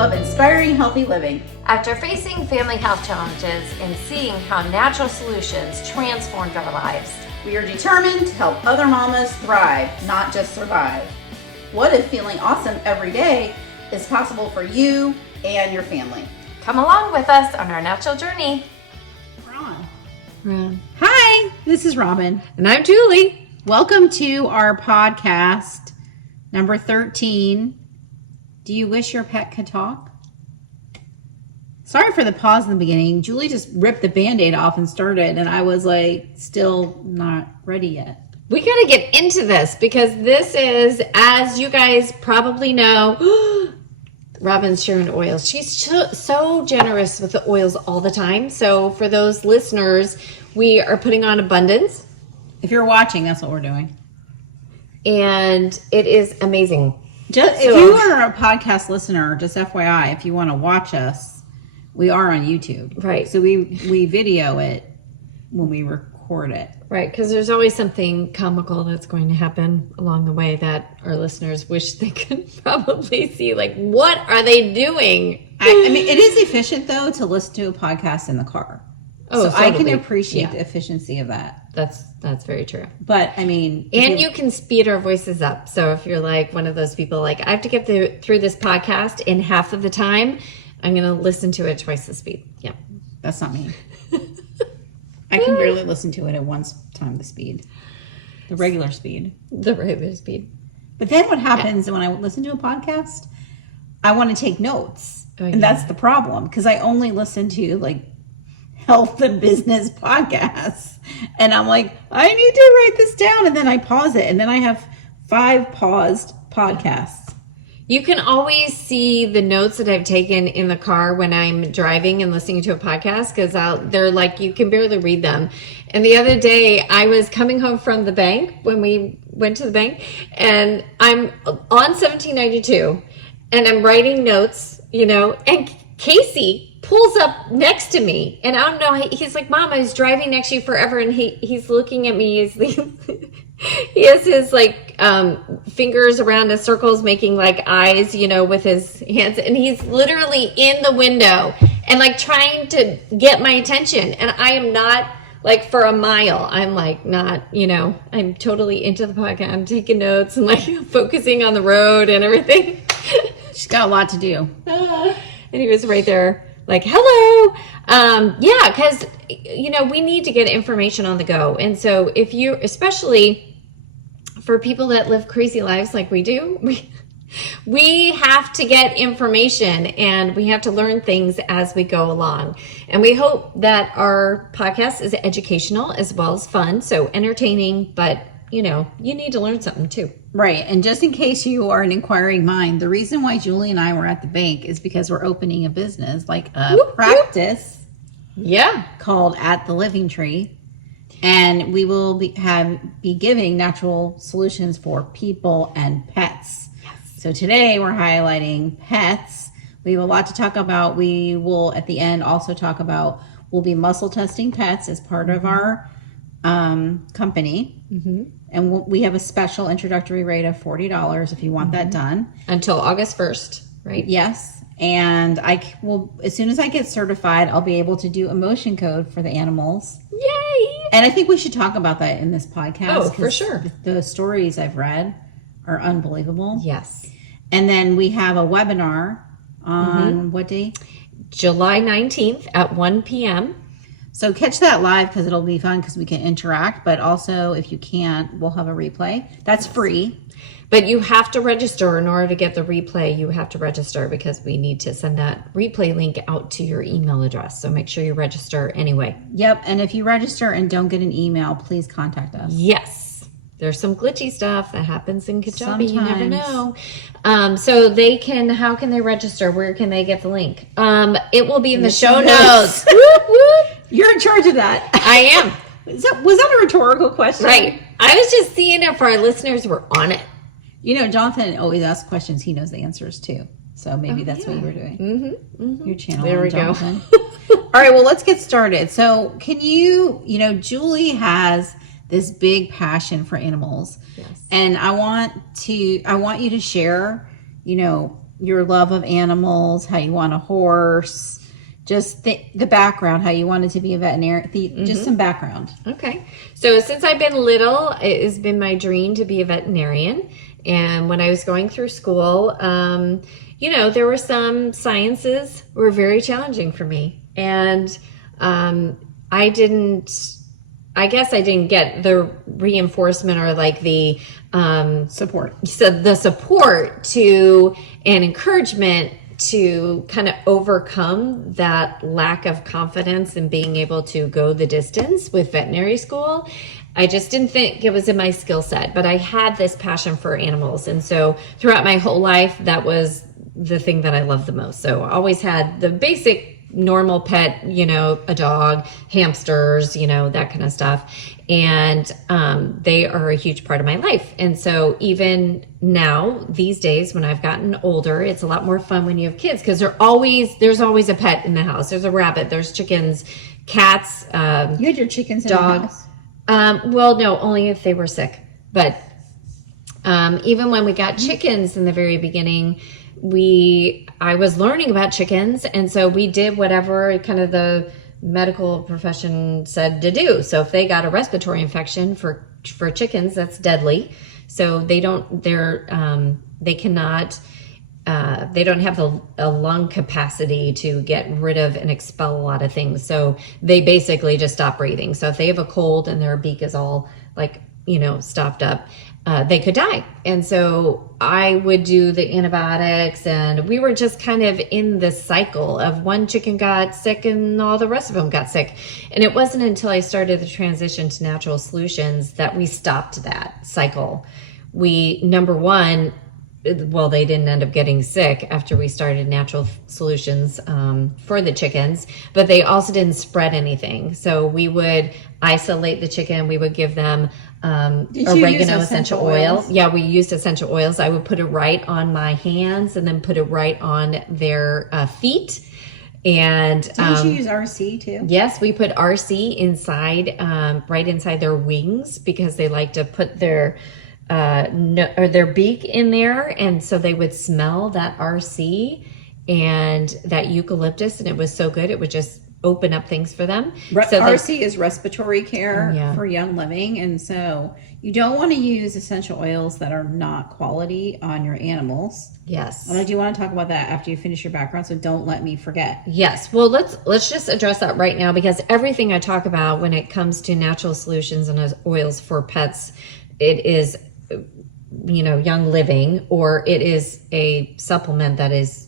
love inspiring healthy living. After facing family health challenges and seeing how natural solutions transformed our lives, we are determined to help other mamas thrive, not just survive. What if feeling awesome every day is possible for you and your family? Come along with us on our natural journey. Ron. Hi, this is Robin. And I'm Julie. Welcome to our podcast, number 13. Do you wish your pet could talk? Sorry for the pause in the beginning. Julie just ripped the Band-Aid off and started, and I was like, still not ready yet. We got to get into this because this is, as you guys probably know, Robin's sharing oils. She's so generous with the oils all the time. So for those listeners, we are putting on abundance. If you're watching, that's what we're doing. And it is amazing. If you are a podcast listener, just FYI, if you want to watch us, we are on YouTube. Right. So we video it when we record it. Right, because there's always something comical that's going to happen along the way that our listeners wish they could probably see. Like, what are they doing? I mean, it is efficient, though, to listen to a podcast in the car. Oh, so totally. I can appreciate the efficiency of that. That's very true. But, I mean... And you can speed our voices up. So if you're like one of those people, like, I have to get through this podcast in half of the time, I'm going to listen to it twice the speed. Yeah. That's not me. I can barely listen to it at one time the speed. The regular speed. The regular speed. But then what happens when I listen to a podcast, I want to take notes. Oh, yeah. And that's the problem. Because I only listen to, like, health and business podcasts. And I'm like, I need to write this down. And then I pause it. And then I have 5 paused podcasts. You can always see the notes that I've taken in the car when I'm driving and listening to a podcast because they're like, you can barely read them. And the other day I was coming home from the bank when we went to the bank and I'm on 1792 and I'm writing notes, and Casey pulls up next to me and I don't know, he's like, Mom, I was driving next to you forever. And he's looking at me. He has his fingers around his circles making like eyes, with his hands. And he's literally in the window and like trying to get my attention. And I am not like for a mile. I'm like not, I'm totally into the podcast. I'm taking notes and like focusing on the road and everything. She's got a lot to do. And he was right there like, hello. Yeah, because, we need to get information on the go. And so if you, especially for people that live crazy lives like we do, we have to get information and we have to learn things as we go along. And we hope that our podcast is educational as well as fun. So entertaining, but you need to learn something too. Right. And just in case you are an inquiring mind, the reason why Julie and I were at the bank is because we're opening a business, like a practice. Yeah. Called At the Living Tree. And we will be giving natural solutions for people and pets. Yes. So today we're highlighting pets. We have a lot to talk about. We will at the end also talk about, we'll be muscle testing pets as part of our company. Mm-hmm. And we have a special introductory rate of $40 if you want that done. Until August 1st, right? Yes. And I will, as soon as I get certified, I'll be able to do a motion code for the animals. Yay! And I think we should talk about that in this podcast. Oh, for sure. The stories I've read are unbelievable. Yes. And then we have a webinar on what day? July 19th at 1 p.m. So catch that live because it'll be fun because we can interact. But also, if you can't, we'll have a replay. That's free. But you have to register in order to get the replay. You have to register because we need to send that replay link out to your email address. So make sure you register anyway. Yep. And if you register and don't get an email, please contact us. Yes. There's some glitchy stuff that happens in Kajabi. You never know. So how can they register? Where can they get the link? It will be in the show notes. notes. Whoop, whoop. You're in charge of that. I am. Was that a rhetorical question? Right. I was just seeing if our listeners were on it. Jonathan always asks questions. He knows the answers too. So maybe that's what you were doing. Mm-hmm, mm-hmm. Your channel. There we Jonathan. go. All right. Well, let's get started. So can Julie has this big passion for animals. Yes. And I want you to share, your love of animals, how you want a horse, just the background, how you wanted to be a veterinarian, just some background. Okay. So since I've been little, it has been my dream to be a veterinarian. And when I was going through school, there were some sciences were very challenging for me. And I guess I didn't get the reinforcement or like the Support. So the support to and encouragement to kind of overcome that lack of confidence in being able to go the distance with veterinary school. I just didn't think it was in my skill set, but I had this passion for animals. And so throughout my whole life, that was the thing that I loved the most. So I always had the basic normal pet, a dog, hamsters, that kind of stuff. And they are a huge part of my life. And so even now, these days, when I've gotten older, it's a lot more fun when you have kids because there's always a pet in the house. There's a rabbit, there's chickens, cats. You had your chickens in dog. the house? Well, no, only if they were sick. But even when we got chickens in the very beginning, I was learning about chickens, and so we did whatever kind of the medical profession said to do. So if they got a respiratory infection for chickens, that's deadly. So they don't have a lung capacity to get rid of and expel a lot of things. So they basically just stop breathing. So if they have a cold and their beak is all stopped up, they could die. And so I would do the antibiotics, and we were just kind of in this cycle of one chicken got sick and all the rest of them got sick. And it wasn't until I started the transition to natural solutions that we stopped that cycle. Number one, they didn't end up getting sick after we started natural solutions for the chickens, but they also didn't spread anything. So we would isolate the chicken. We would give them oregano essential oil. Yeah, we used essential oils. I would put it right on my hands and then put it right on their feet. And didn't you use RC too? Yes, we put RC inside, right inside their wings, because they like to put their beak in there, and so they would smell that RC and that eucalyptus, and it was so good. It would just open up things for them. RC is respiratory care for young living, and so you don't want to use essential oils that are not quality on your animals. Yes. And I do want to talk about that after you finish your background, so don't let me forget. Yes. Well, let's just address that right now, because everything I talk about when it comes to natural solutions and oils for pets, it is young living, or it is a supplement that is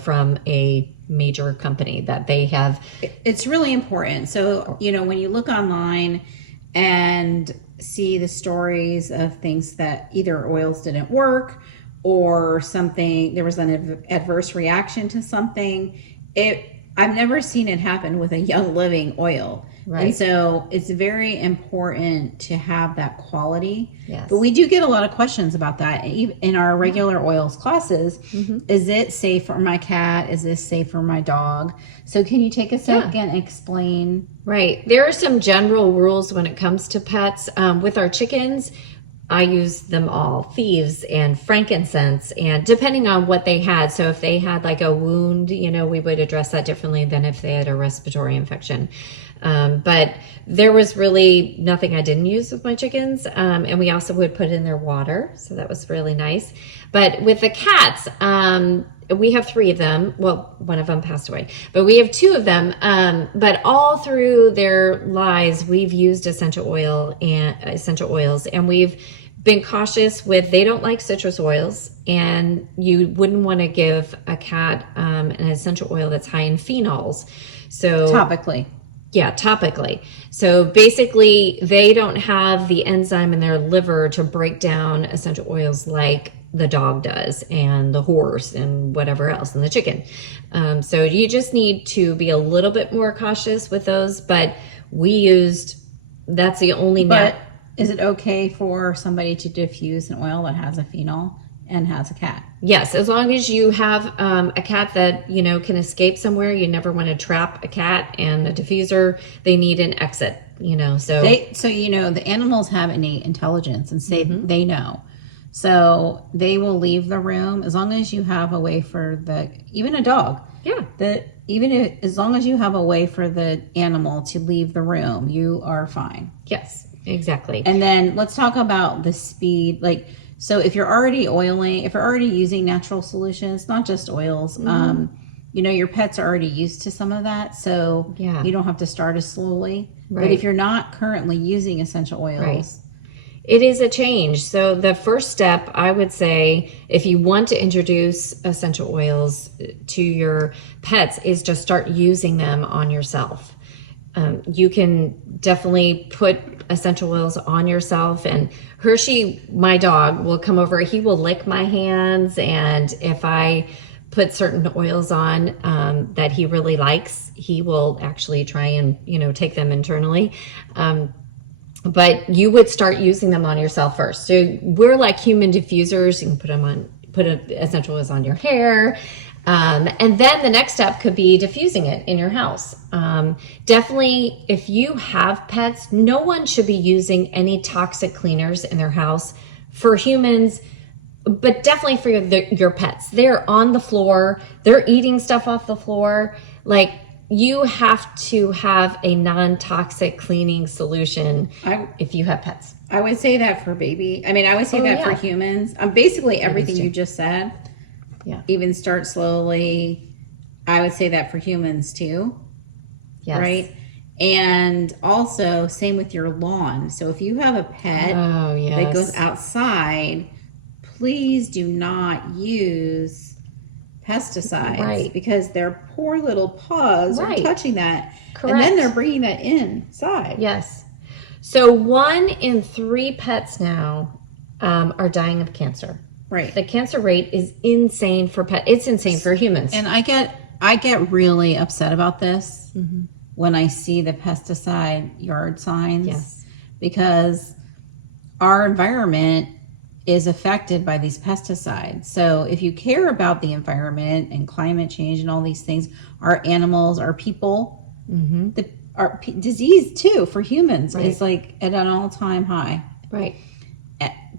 from a major company that they have. It's really important. So when you look online and see the stories of things that either oils didn't work or something, there was an adverse reaction to something, I've never seen it happen with a young living oil. Right. And so it's very important to have that quality. Yes. But we do get a lot of questions about that in our regular oils classes. Mm-hmm. Is it safe for my cat? Is this safe for my dog? So can you take a second and explain? Right. There are some general rules when it comes to pets. With our chickens, I use them all, thieves and frankincense, and depending on what they had. So if they had like a wound, we would address that differently than if they had a respiratory infection. But there was really nothing I didn't use with my chickens. And we also would put in their water. So that was really nice. But with the cats, we have 3 of them. Well, one of them passed away, but we have 2 of them. But all through their lives, we've used essential oils, and we've been cautious with, they don't like citrus oils, and you wouldn't want to give a cat an essential oil that's high in phenols. So topically. Yeah, topically. So basically, they don't have the enzyme in their liver to break down essential oils like the dog does, and the horse, and whatever else, and the chicken. So you just need to be a little bit more cautious with those. But that's the only. But is it okay for somebody to diffuse an oil that has a phenol and has a cat? Yes, as long as you have a cat that can escape somewhere. You never want to trap a cat, and a diffuser, they need an exit. So the animals have innate intelligence, and say they know. So they will leave the room as long as you have a way for even a dog. Yeah. As long as you have a way for the animal to leave the room, you are fine. Yes, exactly. And then let's talk about the speed. Like, so if you're already using natural solutions, not just oils, your pets are already used to some of that. So you don't have to start as slowly. Right. But if you're not currently using essential oils, right. It is a change. So the first step, I would say, if you want to introduce essential oils to your pets, is to start using them on yourself. You can definitely put essential oils on yourself, and Hershey, my dog, will come over. He will lick my hands, and if I put certain oils on that he really likes, he will actually try and take them internally. But you would start using them on yourself first. So we're like human diffusers. You can put essential oils on your hair. And then the next step could be diffusing it in your house. Definitely, if you have pets, no one should be using any toxic cleaners in their house for humans, but definitely for your pets. They're on the floor. They're eating stuff off the floor. Like, you have to have a non-toxic cleaning solution if you have pets. I would say that for I would say that for humans. Basically everything you just said. Yeah. Even start slowly. I would say that for humans too. Yes. Right? And also same with your lawn. So if you have a pet that goes outside, please do not use pesticides, right? Because their poor little paws are touching that. Correct. And then they're bringing that inside. Yes. So 1 in 3 pets now are dying of cancer. Right. The cancer rate is insane for pets. It's insane for humans. And I get really upset about this when I see the pesticide yard signs. Yes. Because our environment is affected by these pesticides. So if you care about the environment and climate change and all these things, our animals, our people, our disease too for humans is like at an all-time high. Right.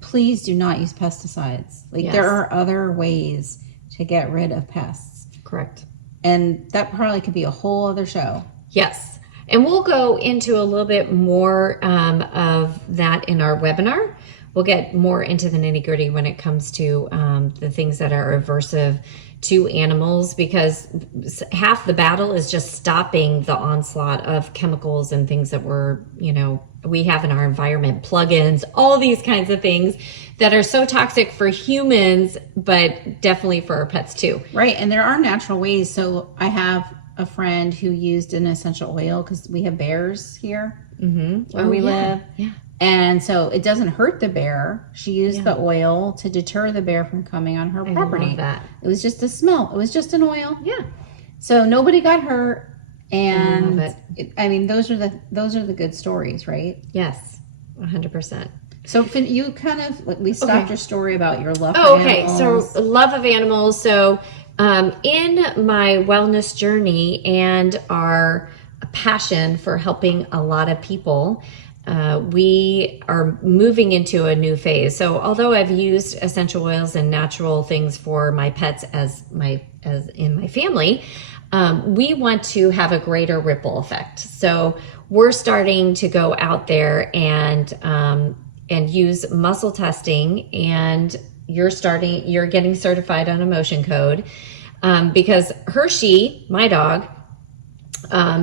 Please do not use pesticides. There are other ways to get rid of pests. Correct. And that probably could be a whole other show. Yes. And we'll go into a little bit more of that in our webinar. We'll get more into the nitty-gritty when it comes to the things that are aversive to animals, because half the battle is just stopping the onslaught of chemicals and things that we have in our environment, plugins, all these kinds of things that are so toxic for humans, but definitely for our pets too. Right. And there are natural ways. So I have a friend who used an essential oil because we have bears here where we live. Yeah. And so it doesn't hurt the bear. She used the oil to deter the bear from coming on her property. Love that. It was just a smell. It was just an oil. Yeah. So nobody got hurt. And love those are the good stories, right? Yes. 100%. So you kind of, we stopped your story about your love for animals. So love of animals. So in my wellness journey and our passion for helping a lot of people, we are moving into a new phase. So although I've used essential oils and natural things for my pets as in my family, we want to have a greater ripple effect. So we're starting to go out there and use muscle testing, and you're getting certified on Emotion Code, because Hershey, my dog,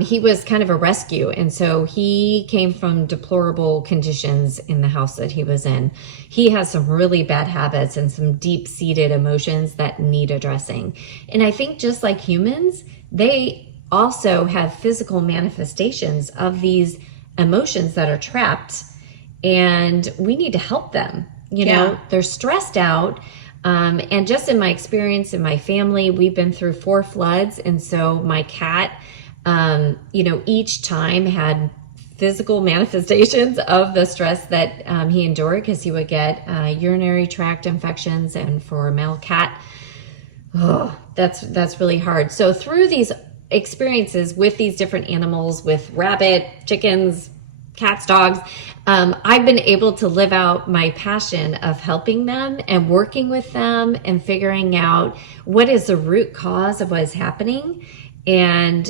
he was kind of a rescue. And so he came from deplorable conditions in the house that he was in. He has some really bad habits and some deep-seated emotions that need addressing. And I think just like humans, they also have physical manifestations of these emotions that are trapped, and we need to help them. They're stressed out. And just in my experience in my family, we've been through 4 floods. And so my cat, each time had physical manifestations of the stress that he endured, because he would get urinary tract infections. And for a male cat, that's really hard. So through these experiences with these different animals, with rabbit, chickens, cats, dogs, I've been able to live out my passion of helping them and working with them and figuring out what is the root cause of what is happening, and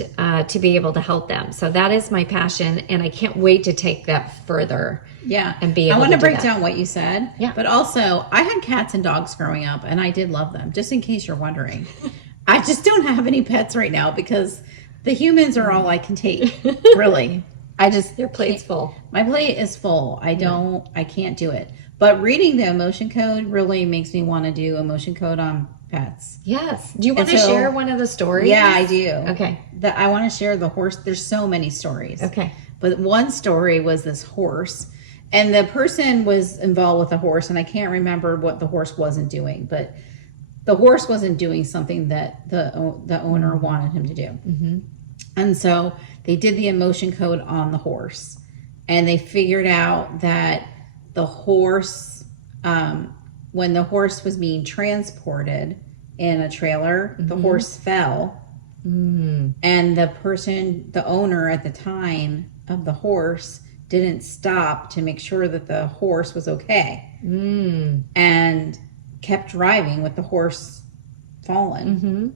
to be able to help them. So that is my passion, and I can't wait to take that further. Yeah. And be able I want to to do break that. down what you said. Yeah. But also, I had cats and dogs growing up, and I did love them, just in case you're wondering. I just don't have any pets right now because the humans are all I can take, really. I just, Your plate's full. my plate is full. I can't do it. But reading the emotion code really makes me want to do emotion code on pets. Yes. Do you want to And so- share one of the stories? Yeah, I do. Okay. I want to share the horse. There's so many stories. Okay. But one story was this horse, and the person was involved with the horse, and I can't remember what the horse wasn't doing, but the horse wasn't doing something that the owner wanted him to do. Mm-hmm. And so they did the emotion code on the horse, and they figured out that the horse, when the horse was being transported in a trailer, the horse fell. And the owner at the time of the horse, didn't stop to make sure that the horse was okay, and kept driving with the horse fallen.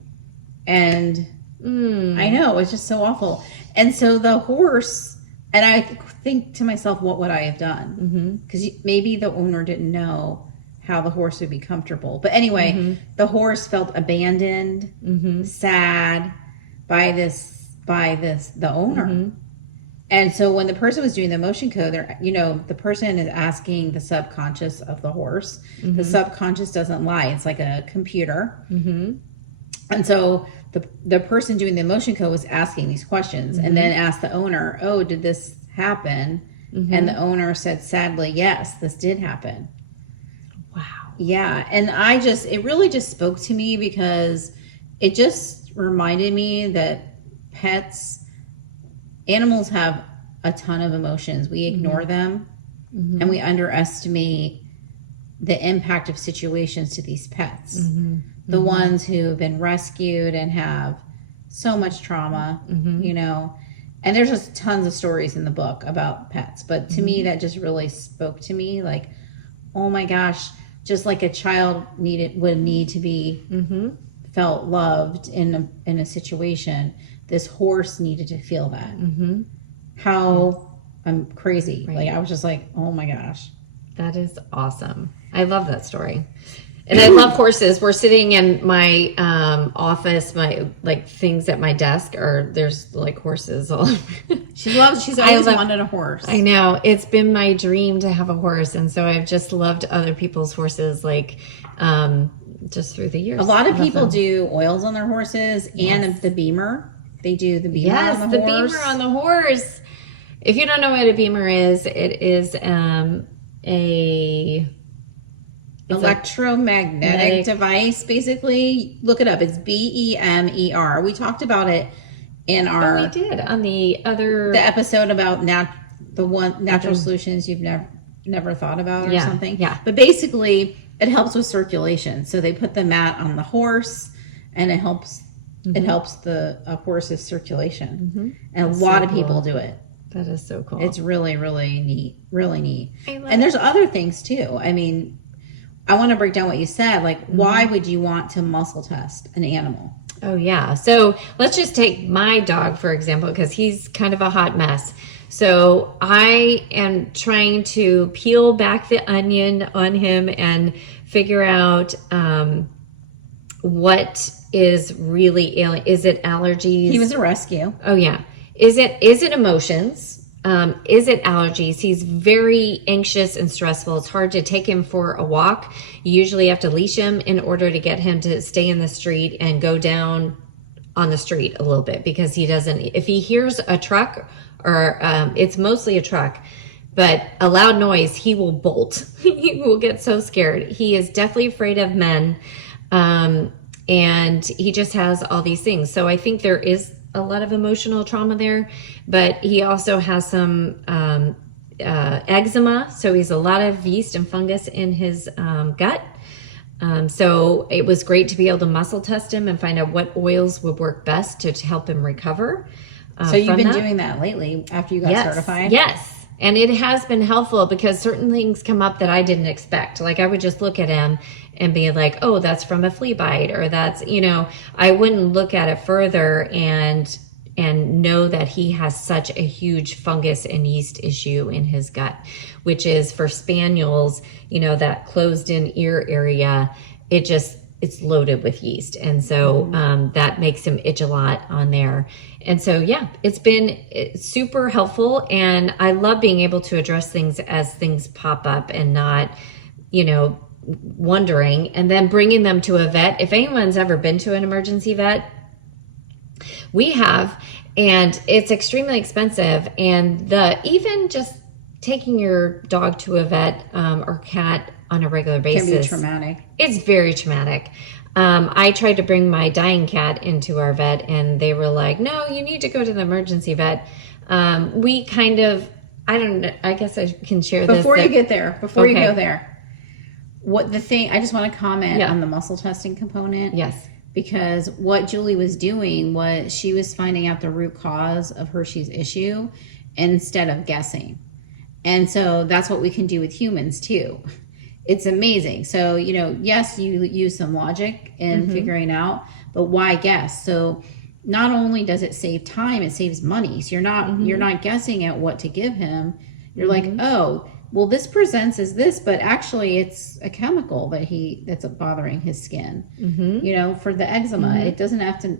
And I know, it's just so awful. And so the horse, and I think to myself, what would I have done? Because maybe the owner didn't know how the horse would be comfortable. But anyway, the horse felt abandoned, sad by the owner. And so when the person was doing the emotion code, the person is asking the subconscious of the horse. The subconscious doesn't lie. It's like a computer. And so the person doing the emotion code was asking these questions, and then asked the owner, "Oh, did this happen?" And the owner said, "Sadly, yes, this did happen." Wow. Yeah. And it really just spoke to me, because it just reminded me that animals have a ton of emotions. We ignore them, and we underestimate the impact of situations to these pets. The ones who have been rescued and have so much trauma, and there's just tons of stories in the book about pets. But to me, that just really spoke to me, like, oh my gosh, just like a child would need to be felt loved in a situation, this horse needed to feel that. How I'm crazy. Right. Like, I was just like, oh my gosh. That is awesome. I love that story. And I love horses. We're sitting in my office, my things at my desk there's like horses all over. She's always wanted a horse. I know. It's been my dream to have a horse, and so I've just loved other people's horses, just through the years. A lot of I love people them. do oils on their horses, and the Beamer. They do the Beamer Yes, on the horse. Beamer on the horse. If you don't know what a Beamer is, it is electromagnetic device, basically. Look it up. It's BEMER. We talked about it in we did on the episode about natural solutions you've never thought about or something. Yeah. But basically, it helps with circulation. So they put the mat on the horse, and it helps the horse's circulation. And a lot of people do it. That is so cool. It's really, really neat. Really neat. And there's other things too. I mean, I want to break down what you said. Like, why would you want to muscle test an animal? Oh, yeah. So let's just take my dog, for example, because he's kind of a hot mess. So I am trying to peel back the onion on him and figure out what is really ailing. Is it allergies? He was a rescue. Oh, yeah. Is it emotions? Is it allergies? He's very anxious and stressful. It's hard to take him for a walk. You usually have to leash him in order to get him to stay in the street and go down on the street a little bit, because he doesn't, if he hears a truck or it's mostly a truck, but a loud noise, he will bolt. He will get so scared. He is deathly afraid of men. And he just has all these things. So I think there is a lot of emotional trauma there, but he also has some eczema. So he's a lot of yeast and fungus in his gut. So it was great to be able to muscle test him and find out what oils would work best to help him recover. So you've been doing that lately after you got certified? Yes. And it has been helpful because certain things come up that I didn't expect. Like I would just look at him and be like, oh, that's from a flea bite, or that's, I wouldn't look at it further and know that he has such a huge fungus and yeast issue in his gut, which is for spaniels, that closed in ear area, it's loaded with yeast. And so that makes him itch a lot on there. And so, yeah, it's been super helpful. And I love being able to address things as things pop up and not, wondering, and then bringing them to a vet. If anyone's ever been to an emergency vet, we have, and it's extremely expensive. And even just taking your dog to a vet or cat on a regular basis can be traumatic. It's very traumatic. I tried to bring my dying cat into our vet, and they were like, no, you need to go to the emergency vet. We kind of, I don't know, I guess I can share this. Before you go there, I just want to comment on the muscle testing component. Yes. Because what Julie was doing was she was finding out the root cause of Hershey's issue instead of guessing. And so that's what we can do with humans too. It's amazing. So, yes, you use some logic in figuring out, but why guess? So not only does it save time, it saves money. So you're not guessing at what to give him. You're like, oh, well, this presents as this, but actually it's a chemical that's bothering his skin. For the eczema, it doesn't have to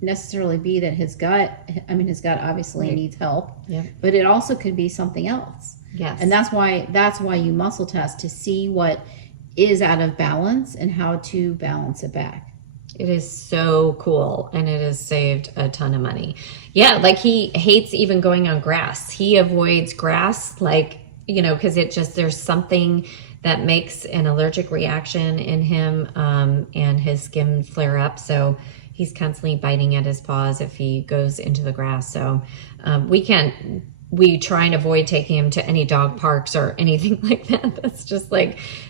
necessarily be that his gut obviously needs help, but it also could be something else. Yes. And that's why you muscle test, to see what is out of balance and how to balance it back. It is so cool, and it has saved a ton of money. Yeah, like he hates even going on grass. He avoids grass, because there's something that makes an allergic reaction in him, and his skin flare up. So he's constantly biting at his paws if he goes into the grass. So we try and avoid taking him to any dog parks or anything like that. That's just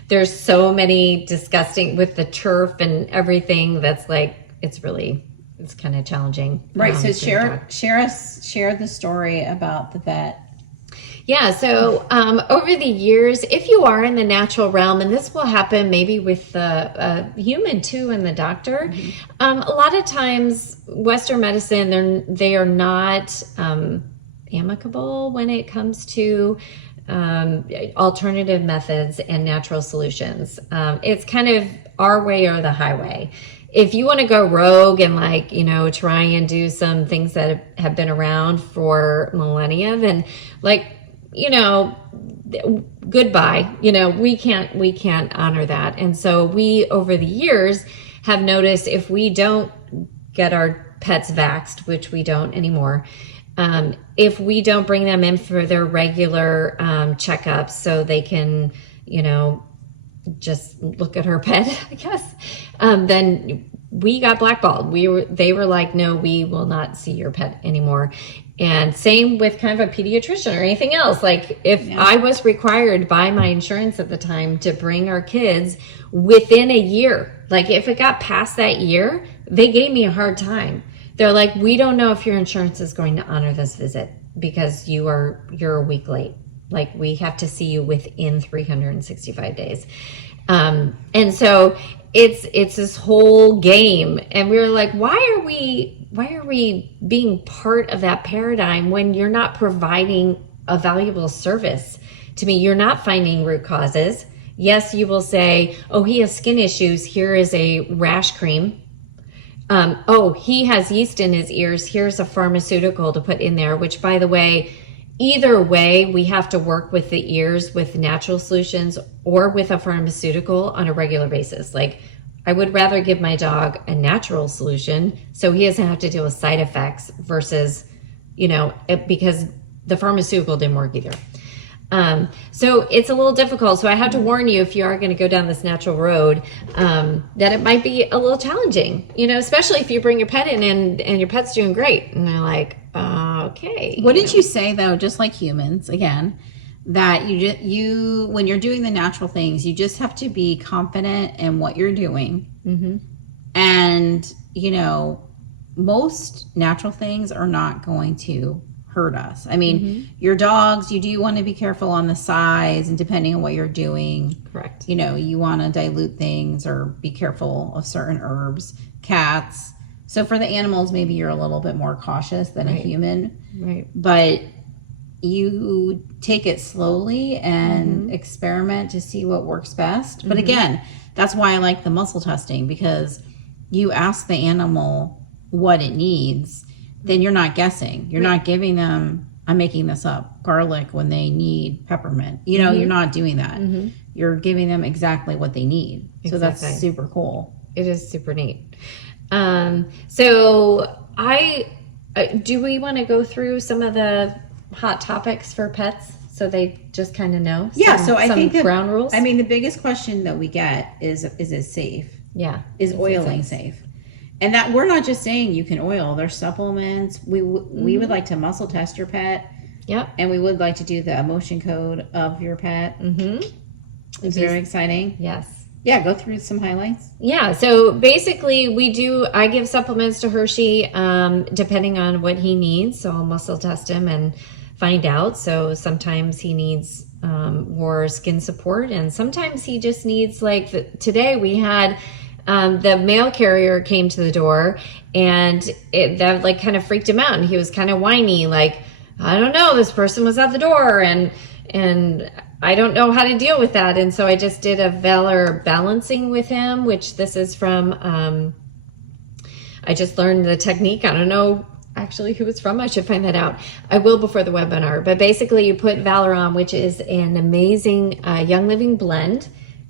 there's so many disgusting with the turf and everything. That's it's kind of challenging. Right. So share the story about the vet. Yeah. So over the years, if you are in the natural realm, and this will happen maybe with the human too and the doctor, a lot of times Western medicine, they are not amicable when it comes to alternative methods and natural solutions. It's kind of our way or the highway. If you want to go rogue and try and do some things that have been around for millennia, then goodbye. We can't honor that. And so we, over the years, have noticed if we don't get our pets vaxxed, which we don't anymore, if we don't bring them in for their regular checkups so they can, just look at her pet, I guess, then we got blackballed. They were like, no, we will not see your pet anymore. And same with kind of a pediatrician or anything else. I was required by my insurance at the time to bring our kids within a year, if it got past that year, they gave me a hard time. They're like, we don't know if your insurance is going to honor this visit because you're a week late. We have to see you within 365 days. And so it's this whole game. And we were like, why are we being part of that paradigm when you're not providing a valuable service to me? You're not finding root causes. Yes, you will say, oh, he has skin issues. Here is a rash cream. Oh, he has yeast in his ears. Here's a pharmaceutical to put in there, which, by the way, either way, we have to work with the ears with natural solutions or with a pharmaceutical on a regular basis. I would rather give my dog a natural solution so he doesn't have to deal with side effects versus, because the pharmaceutical didn't work either. So it's a little difficult. So I have to warn you, if you are going to go down this natural road, that it might be a little challenging, especially if you bring your pet in and your pet's doing great. And they're like, okay. What did you say though, just like humans again, that you when you're doing the natural things, you just have to be confident in what you're doing. And, most natural things are not going to hurt us. I mean, your dogs, you do want to be careful on the size and depending on what you're doing. Correct. You know, you want to dilute things or be careful of certain herbs. Cats. So for the animals, maybe you're a little bit more cautious than a human. Right. But you take it slowly and experiment to see what works best. But again, that's why I like the muscle testing, because you ask the animal what it needs, then you're not guessing. You're not giving them, I'm making this up, garlic when they need peppermint. You know, you're not doing that. You're giving them exactly what they need. So that's super cool. It is super neat. So do we want to go through some of the hot topics for pets so they just kind of know? So I think the ground rules. I mean, the biggest question that we get is it safe? Yeah. Is oiling safe? And that we're not just saying you can oil. There's supplements. We would like to muscle test your pet. Yep. And we would like to do the emotion code of your pet. It's very exciting. Yes. Yeah, go through some highlights. Yeah, so basically I give supplements to Hershey depending on what he needs. So I'll muscle test him and find out. So sometimes he needs more skin support, and sometimes he just needs, like today we had the mail carrier came to the door, and that like kind of freaked him out, and he was kind of whiny, like, I don't know, this person was at the door, and I don't know how to deal with that. And so I just did a Valor balancing with him, which this is from, I just learned the technique. I don't know actually who it's from. I should find that out. I will before the webinar. But basically you put Valor on, which is an amazing Young Living blend.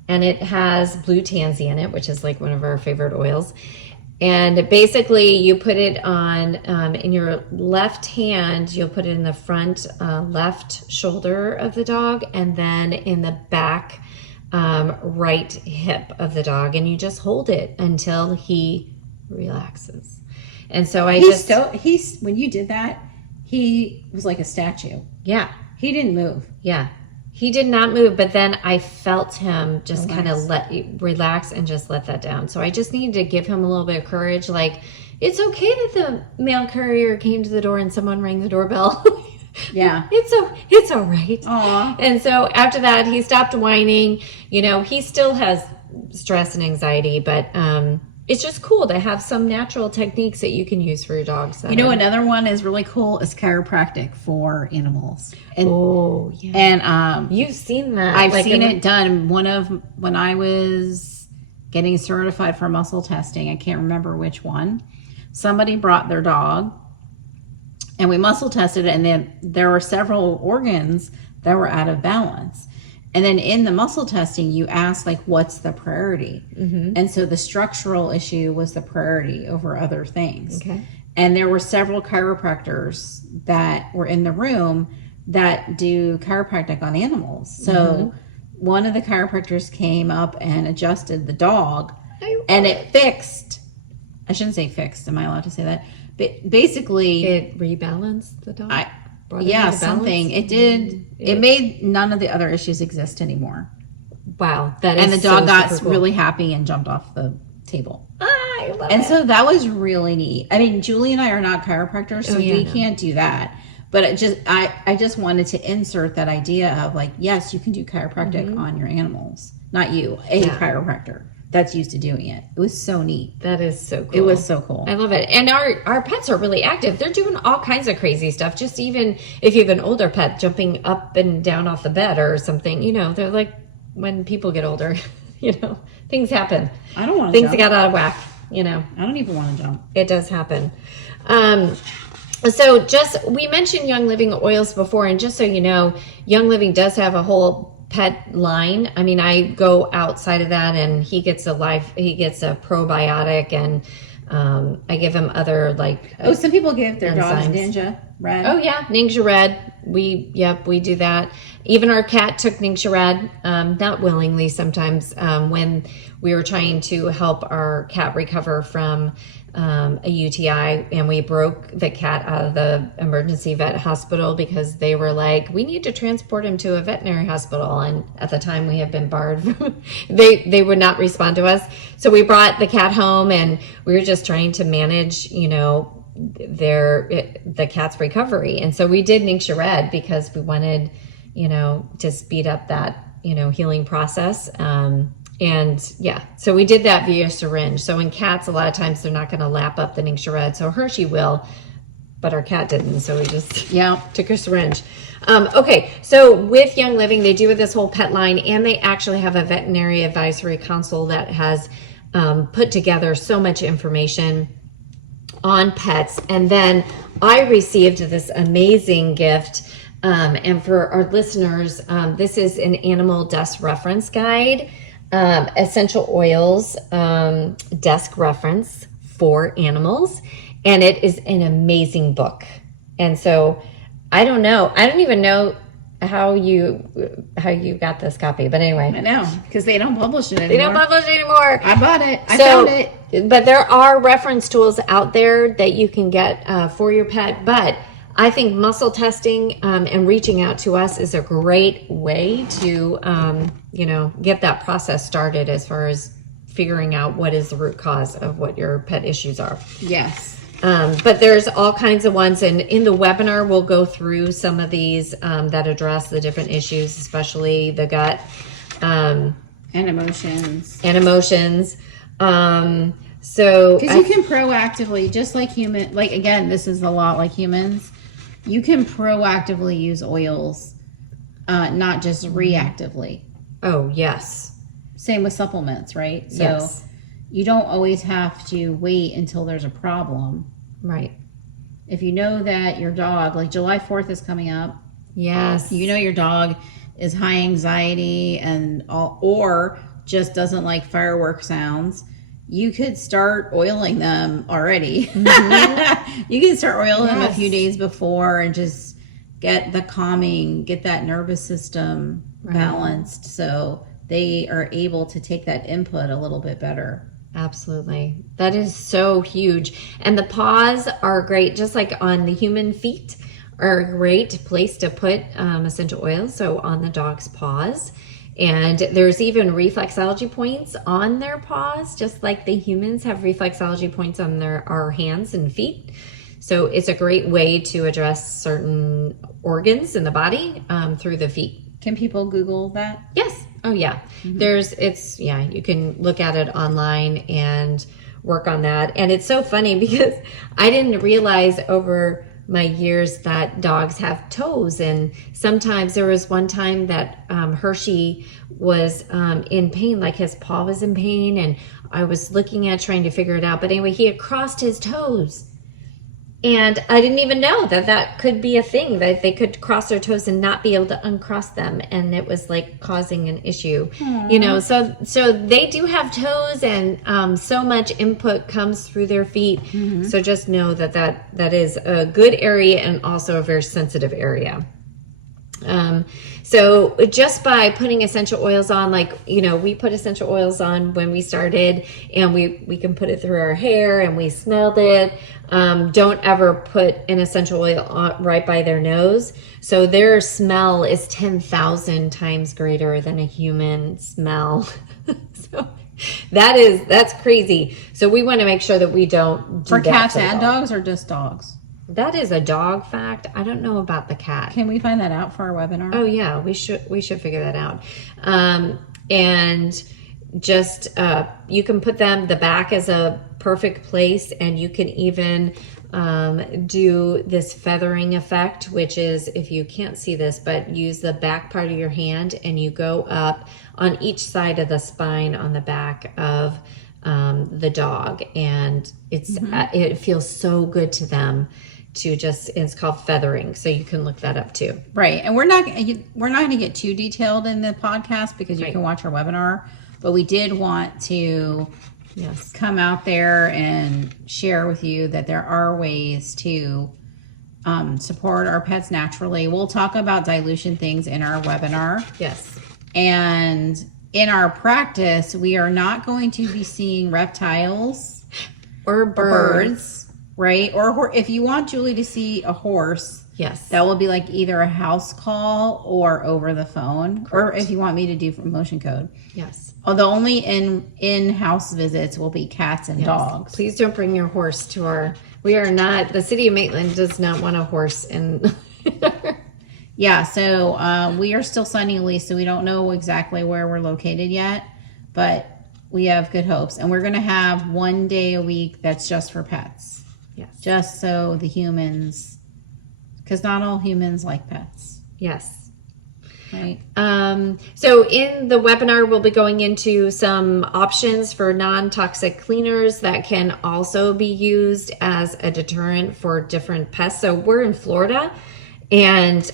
And it has blue tansy in it, which is like one of our favorite oils. And basically you put it on in your left hand, you'll put it in the front left shoulder of the dog, and then in the back right hip of the dog. And you just hold it until he relaxes. And so when you did that, he was like a statue. Yeah. He didn't move. Yeah. He did not move, but then I felt him just kind of relax and just let that down. So I just needed to give him a little bit of courage. Like, it's okay that the mail courier came to the door and someone rang the doorbell. Yeah. It's all right. Aw. And so after that, he stopped whining. You know, he still has stress and anxiety, but it's just cool to have some natural techniques that you can use for your dogs. You know, another one is really cool is chiropractic for animals. And, yeah. And you've seen that. I've seen it done. When I was getting certified for muscle testing, I can't remember which one. Somebody brought their dog, and we muscle tested it, and then there were several organs that were out of balance. And then in the muscle testing, you ask, like, what's the priority? And so the structural issue was the priority over other things. Okay. And there were several chiropractors that were in the room that do chiropractic on animals. So one of the chiropractors came up and adjusted the dog, and it fixed. I shouldn't say fixed. Am I allowed to say that? But basically, it rebalanced the dog. Something. It did. It made none of the other issues exist anymore. Wow, that is. And the dog got super cool. really happy and jumped off the table. I love And it. so that was really neat. I mean, Julie and I are not chiropractors, so we can't do that. But I just wanted to insert that idea of, like, yes, you can do chiropractic on your animals. Not you, a chiropractor that's used to doing it. It was so neat. That is so cool. It was so cool. I love it. And our pets are really active. They're doing all kinds of crazy stuff. Just even if you have an older pet jumping up and down off the bed or something, you know, they're like, when people get older, you know, things happen. I don't want to Things got out of whack, you know. I don't even want to jump. It does happen. So we mentioned Young Living oils before, and just so you know, Young Living does have a whole pet line. I mean, I go outside of that, and he gets a probiotic, and I give him other, like, some people give their dogs enzymes. Ninja Red. Oh yeah, Ningxia Red. We do that. Even our cat took Ningxia Red, not willingly sometimes, when we were trying to help our cat recover from a UTI, and we broke the cat out of the emergency vet hospital because they were like, we need to transport him to a veterinary hospital. And at the time we had been barred from, they would not respond to us. So we brought the cat home, and we were just trying to manage, you know, the cat's recovery. And so we did Ningxia Red because we wanted, to speed up that, healing process. And yeah, so we did that via syringe. So in cats, a lot of times they're not going to lap up the Ningxia Red. So Hershey will, but our cat didn't. So we just took a syringe. Okay, so with Young Living, they do this whole pet line, and they actually have a veterinary advisory council that has put together so much information on pets. And then I received this amazing gift. And for our listeners, this is an animal desk reference guide, essential oils, desk reference for animals. And it is an amazing book. And so I don't even know how you got this copy, but anyway. I know, because they don't publish it anymore. They don't publish it anymore. I bought it. I found it. But there are reference tools out there that you can get for your pet. But I think muscle testing and reaching out to us is a great way to, get that process started as far as figuring out what is the root cause of what your pet issues are. Yes. But there's all kinds of ones, and in the webinar we'll go through some of these that address the different issues, especially the gut and emotions. So because you can proactively, just like again, this is a lot like humans, you can proactively use oils, not just reactively. Oh yes. Same with supplements, right? So yes. You don't always have to wait until there's a problem. Right. If you know that your dog, like July 4th is coming up. Yes. Your dog is high anxiety or just doesn't like firework sounds. You could start oiling them already. Mm-hmm. You can start oiling them a few days before and just get that nervous system balanced so they are able to take that input a little bit better. Absolutely. That is so huge. And the paws are great, just like on the human feet are a great place to put essential oils. So on the dog's paws. And there's even reflexology points on their paws, just like the humans have reflexology points on our hands and feet. So it's a great way to address certain organs in the body through the feet. Can people Google that? Yes. Oh yeah. Mm-hmm. You can look at it online and work on that. And it's so funny because I didn't realize over my years that dogs have toes. And sometimes there was one time that Hershey was in pain, like his paw was in pain. And I was looking at trying to figure it out. But anyway, he had crossed his toes. And I didn't even know that could be a thing, that they could cross their toes and not be able to uncross them. And it was like causing an issue, so they do have toes, and so much input comes through their feet. Mm-hmm. So just know that is a good area and also a very sensitive area. So just by putting essential oils on, we put essential oils on when we started, and we can put it through our hair, and we smelled it. Don't ever put an essential oil on right by their nose. So their smell is 10,000 times greater than a human smell. So that's crazy. So we want to make sure that we don't do for that cats for and dogs, or just dogs? That is a dog fact. I don't know about the cat. Can we find that out for our webinar? Oh yeah, we should figure that out. And just you can put them, the back is a perfect place, and you can even do this feathering effect, which is, if you can't see this, but use the back part of your hand and you go up on each side of the spine on the back of the dog, and it feels so good to them. It's called feathering, so you can look that up too. Right, and we're not going to get too detailed in the podcast because you can watch our webinar, but we did want to come out there and share with you that there are ways to support our pets naturally. We'll talk about dilution things in our webinar. Yes, and in our practice, we are not going to be seeing reptiles or birds. Right? Or if you want Julie to see a horse, that will be like either a house call or over the phone. Correct. Or if you want me to do motion code. Yes. Although only in-house visits will be cats and dogs. Please don't bring your horse to our We are not, the city of Maitland does not want a horse in. Yeah, so we are still signing a lease, so we don't know exactly where we're located yet, but we have good hopes. And we're going to have 1 day a week that's just for pets, Yes. just so the humans, because not all humans like pets, Yes. right? So in the webinar, we'll be going into some options for non-toxic cleaners that can also be used as a deterrent for different pests. So we're in Florida, and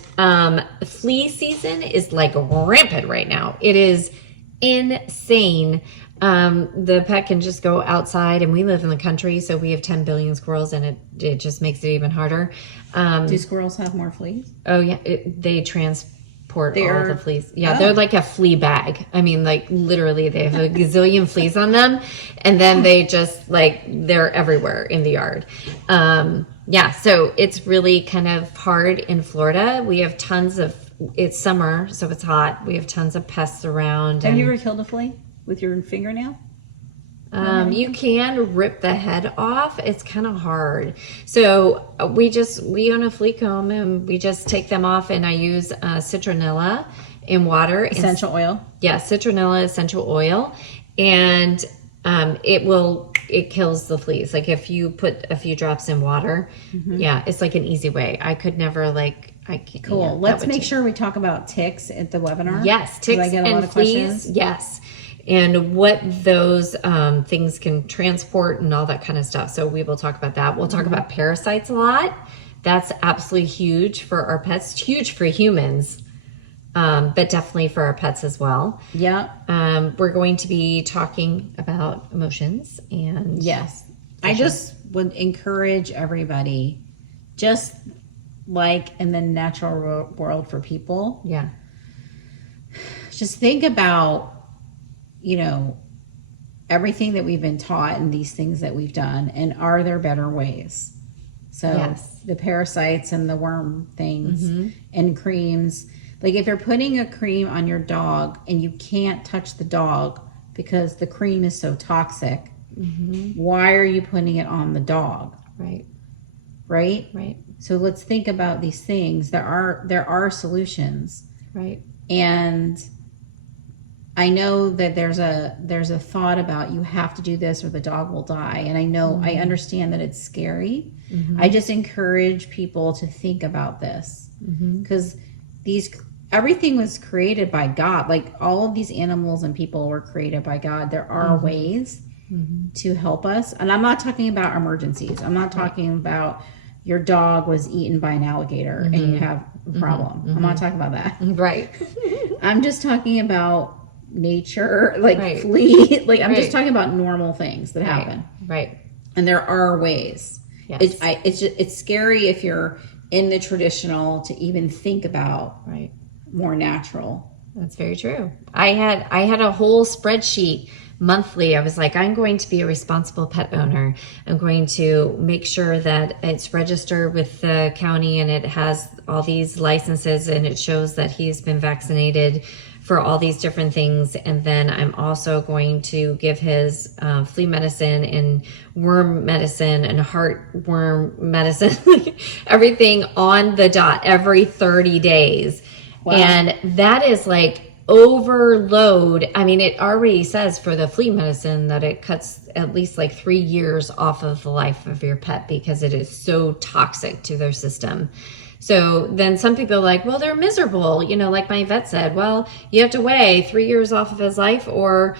flea season is like rampant right now. It is insane. The pet can just go outside, and we live in the country, so we have 10 billion squirrels, and it just makes it even harder. Do squirrels have more fleas? Oh yeah, they transport all They're- the fleas. Yeah, oh. they're like a flea bag. I mean, like literally, they have a gazillion fleas on them, and then they just like they're everywhere in the yard. Yeah, so it's really kind of hard in Florida. We have tons of. It's summer, so it's hot. We have tons of pests around. Have and, you ever killed a flea with your fingernail? you can rip the head off. It's kind of hard. So we own a flea comb, and we just take them off, and I use citronella in water. Essential oil? Yeah, citronella essential oil, and it kills the fleas. Like if you put a few drops in water, yeah, it's like an easy way. I could never I can't. Cool. yeah, that Let's would make take- sure we talk about ticks at the webinar. Yes, 'Cause ticks I get a and lot of fleas. questions. Yes, and what those things can transport and all that kind of stuff. So we will talk about that. We'll talk about parasites a lot. That's absolutely huge for our pets. It's huge for humans, but definitely for our pets as well. Yeah. We're going to be talking about emotions and Yes. I just would encourage everybody, just like in the natural world for people, yeah, just think about, everything that we've been taught and these things that we've done, and are there better ways? So Yes. the parasites and the worm things and creams. Like if you're putting a cream on your dog and you can't touch the dog because the cream is so toxic, why are you putting it on the dog? right, Right? right, So let's think about these things. There are solutions. right. And I know that there's a thought about you have to do this or the dog will die. And I know I understand that it's scary. I just encourage people to think about this because everything was created by God. Like all of these animals and people were created by God. There are ways to help us. And I'm not talking about emergencies. I'm not talking about your dog was eaten by an alligator and you have a problem. I'm not talking about that. Right. I'm just talking about nature, like Right. flea. Like I'm Right. just talking about normal things that happen. Right. And there are ways. Yes. It's scary if you're in the traditional to even think about Right. more natural. That's very true. I had a whole spreadsheet monthly. I was like, I'm going to be a responsible pet owner. I'm going to make sure that it's registered with the county and it has all these licenses and it shows that he's been vaccinated for all these different things. And then I'm also going to give his flea medicine and worm medicine and heartworm medicine, everything on the dot every 30 days. Wow. And that is like overload. I mean, it already says for the flea medicine that it cuts at least like 3 years off of the life of your pet because it is so toxic to their system. So then some people are like, well, they're miserable. You know, like my vet said, well, you have to weigh 3 years off of his life or,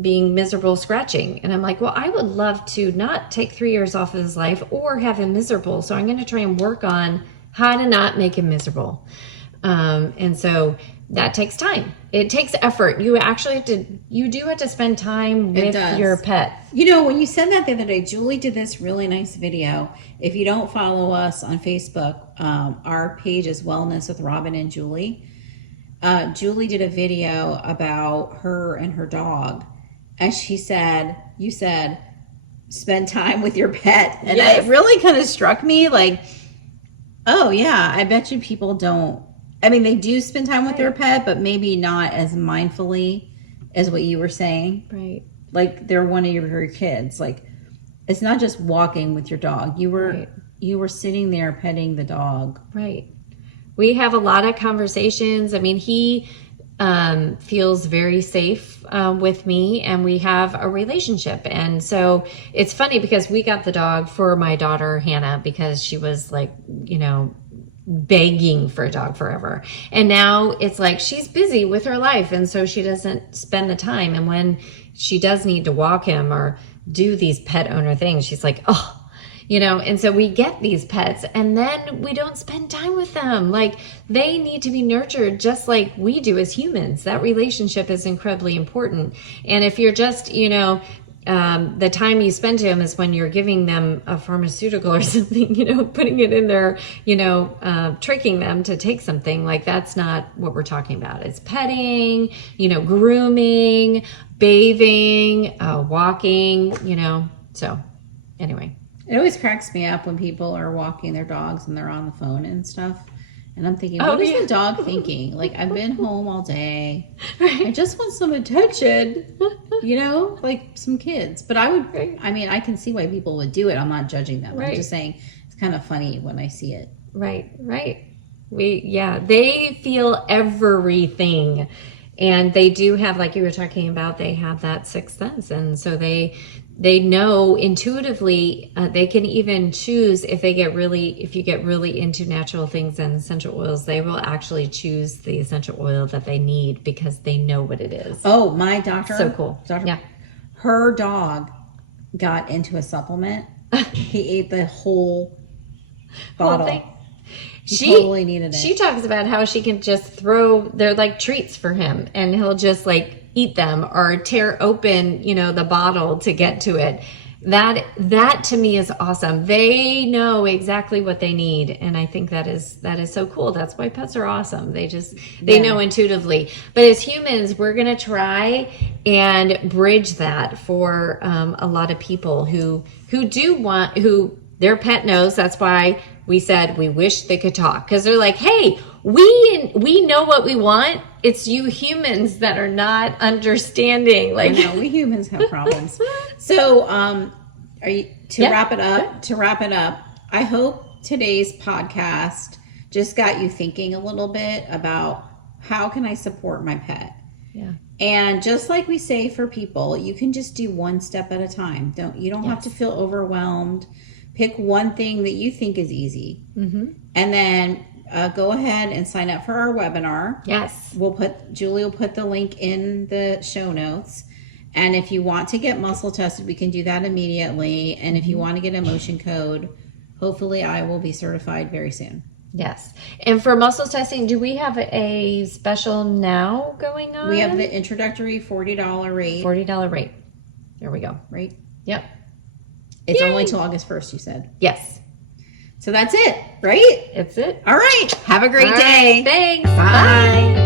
being miserable scratching. And I'm like, well, I would love to not take 3 years off of his life or have him miserable. So I'm going to try and work on how to not make him miserable. And so that takes time. It takes effort. You do have to spend time It with does. your pet. When you said that the other day, Julie did this really nice video. If you don't follow us on Facebook, our page is Wellness with Robin and Julie. Julie did a video about her and her dog. And she said, you said, spend time with your pet. And Yes. it really kind of struck me like, oh yeah, I bet you people don't. I mean, they do spend time with their pet, but maybe not as mindfully as what you were saying. Right. Like they're one of your kids. Like it's not just walking with your dog. You were Right. you were sitting there petting the dog. Right. We have a lot of conversations. I mean, he feels very safe with me, and we have a relationship. And so it's funny because we got the dog for my daughter Hannah because she was like, begging for a dog forever. And now it's like she's busy with her life, and so she doesn't spend the time. And when she does need to walk him or do these pet owner things, she's like, oh, and so we get these pets and then we don't spend time with them. Like, they need to be nurtured just like we do as humans. That relationship is incredibly important. And if you're just, the time you spend to them is when you're giving them a pharmaceutical or something, putting it in there, tricking them to take something, like, that's not what we're talking about. It's petting, grooming, bathing, walking, so anyway. It always cracks me up when people are walking their dogs and they're on the phone and stuff. And I'm thinking, what is the dog thinking? Like, I've been home all day. I just want some attention, like some kids. But I can see why people would do it. I'm not judging them. Right. I'm just saying it's kind of funny when I see it. Right. They feel everything. And they do have, like you were talking about, they have that sixth sense. And so they know intuitively, they can even choose if you get really into natural things and essential oils, they will actually choose the essential oil that they need because they know what it is. Oh, my doctor. So cool. Yeah. Her dog got into a supplement. He ate the whole bottle. Thing. She totally needed it. She talks about how she can just they're like treats for him, and he'll just like eat them or tear open, the bottle to get to it. That to me is awesome. They know exactly what they need, and I think that is so cool. That's why pets are awesome. They know intuitively. But as humans, we're gonna try and bridge that for a lot of people who their pet knows. That's why we said we wish they could talk, because they're like, hey, we know what we want. It's you humans that are not understanding. Like, no, we humans have problems. So, wrap it up, I hope today's podcast just got you thinking a little bit about how can I support my pet? Yeah. And just like we say for people, you can just do one step at a time. You don't have to feel overwhelmed. Pick one thing that you think is easy. Mm-hmm. And then go ahead and sign up for our webinar. Yes. Julie will put the link in the show notes. And if you want to get muscle tested, we can do that immediately. And if you want to get a motion code, hopefully I will be certified very soon. Yes. And for muscle testing, do we have a special now going on? We have the introductory $40 rate. $40 rate. There we go. Right? Yep. It's only till August 1st, you said. Yes. So that's it, right? It's it. All right. Have a great day. Right, thanks. Bye. Bye.